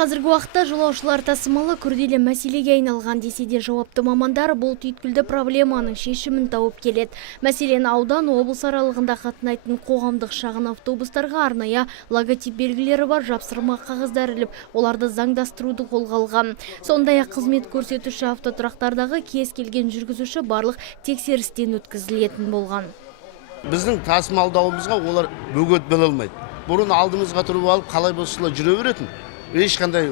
Қазіргі уақытта жолаушылар тасымалы күрделі мәселеге айналған десе де жауапты мамандар бұл түйткілді проблеманың шешімін тауып келеді. Мәселен, аудан облыс аралығында қатынайтын қоғамдық шағын автобустарға арнайы логотип белгілері бар жапсырма қағаздар іліп, оларды заңдастыруды қолға алған. Сондай-ақ қызмет көрсетуші автотұрақтардағы кез келген жүргізуші барлық тексерістен өткізілетін болған. Біздің тасымалдауымызға олар бөгет біле алмайды. Бұрын алдымызға тұрып алып, қалай болса жүре беретін. Ешқандай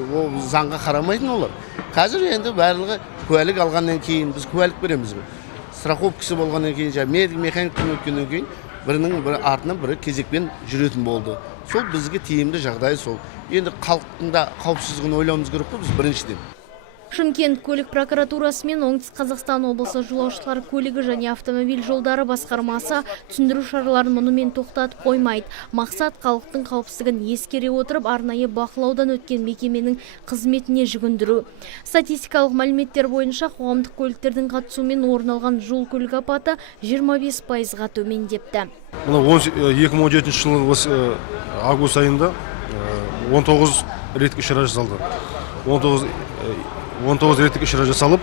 заңға қарамайтын олар. Қазір енді барлығы куәлік алғаннан кейін біз куәлік береміз. Страховкасы болғаннан кейін, механиктен өткеннен кейін бірінің артынан бірі кезекпен жүретін болды. Сол бізге тиімді жағдай сол. Енді халықтың да қауіпсіздігін ойлауымыз керек қой біз біріншіден. Шымкент көлік прокуратурасы мен Оңтүстік Қазақстан облысы жолаушылар көлігі және автомобиль жолдары басқармасы түсіндіру шараларын мұнымен тоқтатып қоймайды. Мақсат халықтың қауіпсіздігін ескере отырып, арнайы бақылаудан өткен мекеменің қызметіне жүгіндіру. Статистикалық мәліметтер бойынша қоғамдық көліктердің қатысуымен орын алған жол көлік апаты 25%-ға төмендепті. 2017 жылы август айында 19 реттік іс-шара жасалды. 19 реттік іс-шара жасалып,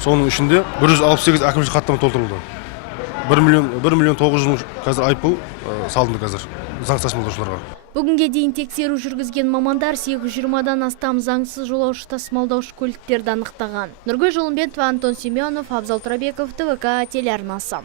соның ішінде 168 әкімшілік хаттама толтырылды. 1 миллион 900 мың қазір айыппұл салынды қазір заңсыз тасымалдаушыларға. Бүгінге дейін тексеру жүргізген мамандар 820-дан астам заңсыз жолаушы тасымалдаушы көліктерді анықтаған. Нұргүл Жолымбетова, Антон Семенов, Абзал Тұрабеков, ТВК телеарнасы.